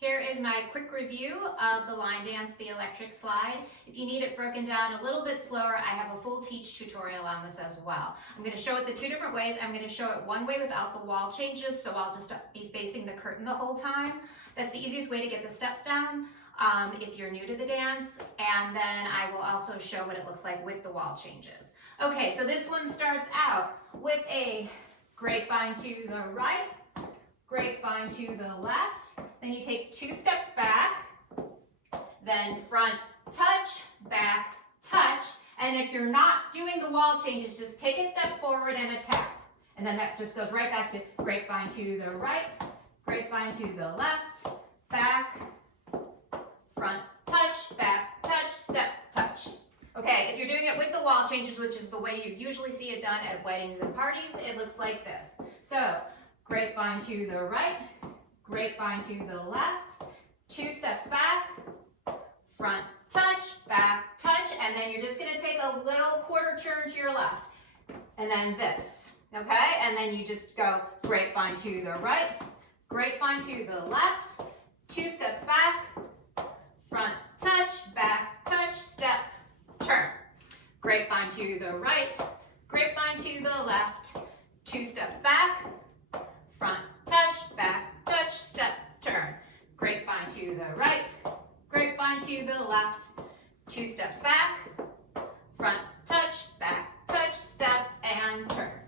Here is my quick review of the line dance, the electric slide. If you need it broken down a little bit slower, I have a full teach tutorial on this as well. I'm going to show it the two different ways. I'm going to show it one way without the wall changes, so I'll just be facing the curtain the whole time. That's the easiest way to get the steps down if you're new to the dance. And then I will also show what it looks like with the wall changes. Okay, so this one starts out with a grapevine to the right, grapevine to the left, then you take 2 steps back, then front touch, back touch, and if you're not doing the wall changes, just take a step forward and a tap. And then that just goes right back to grapevine to the right, grapevine to the left, back, front touch, back touch, step touch. Okay, if you're doing it with the wall changes, which is the way you usually see it done at weddings and parties, it looks like this. So, grapevine to the right, grapevine to the left, 2 steps back, front touch, back touch, and then you're just going to take a little quarter turn to your left. And then this, okay? And then you just go grapevine to the right, grapevine to the left, 2 steps back, front touch, back touch, step, turn. Grapevine to the right, grapevine to the left, 2 steps back, front touch, back touch, step, turn. Grapevine to the right, grapevine to the left, 2 steps back, front touch, back touch, step, and turn.